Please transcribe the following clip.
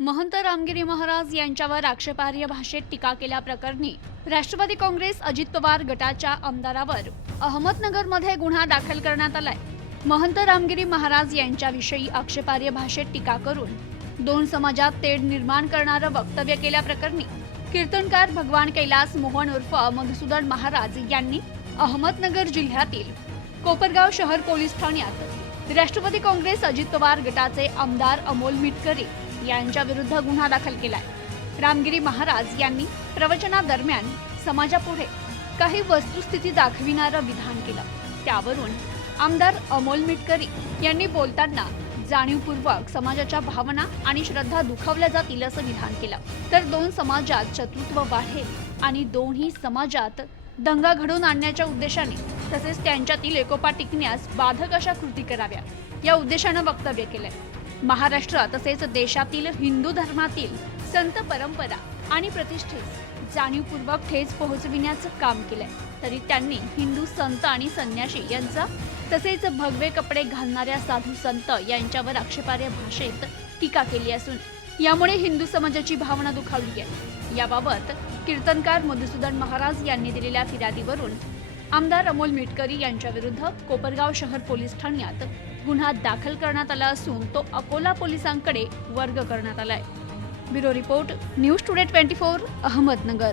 महंत रामगिरी महाराज यांच्यावर आक्षेपार्ह भाषेत टीका केल्याप्रकरणी राष्ट्रवादी काँग्रेस अजित पवार गटाच्या आमदारावर अहमदनगरमध्ये गुन्हा दाखल करण्यात आलाय. महंत रामगिरी महाराज यांच्याविषयी आक्षेपार्ह भाषेत टीका करून दोन समाजात तेढ निर्माण करणारं वक्तव्य केल्याप्रकरणी कीर्तनकार भगवान कैलास मोहन उर्फ मधुसूदन महाराज यांनी अहमदनगर जिल्ह्यातील कोपरगाव शहर पोलीस ठाण्यात राष्ट्रवादी काँग्रेस अजित पवार गटाचे आमदार अमोल मिटकरी यांच्याविरुद्ध गुन्हा दाखल केलाय. रामगिरी महाराज यांनी प्रवचनादरम्यान समाजापुढे काही वस्तुस्थिती दाखविणारं विधान केलं. त्यावरून आमदार अमोल मिटकरी यांनी बोलताना जाणीवपूर्वक समाजाच्या भावना आणि श्रद्धा दुखावल्या जातील असं विधान केलं. तर दोन समाजात शत्रुत्व वाढेल आणि दोन्ही समाजात दंगा घडवून आणण्याच्या उद्देशाने तसेच त्यांच्यातील एकोपा टिकण्यास बाधक अशा कृती कराव्या या उद्देशानं वक्तव्य केलंय. महाराष्ट्र तसेच देशातील हिंदू धर्मातील संत परंपरा आणि प्रतिष्ठेस जाणीवपूर्वक ठेच पोहोचविण्याचं काम केलंय. तरी त्यांनी हिंदू संत आणि संन्याशी यांचा तसेच भगवे कपडे घालणाऱ्या साधू संत यांच्यावर आक्षेपार्ह भाषेत टीका केली असून यामुळे हिंदू समाजाची भावना दुखावली आहे. याबाबत कीर्तनकार मधुसूदन महाराज यांनी दिलेल्या फिर्यादीवरून आमदार अमोल मिटकरी यांच्या विरुद्ध कोपरगाव शहर पोलीस ठाण्यात गुन्हा दाखल करण्यात आला असून तो अकोला पोलिसांकडे वर्ग करण्यात आलाय. Bureau report news today twenty four Ahmednagar.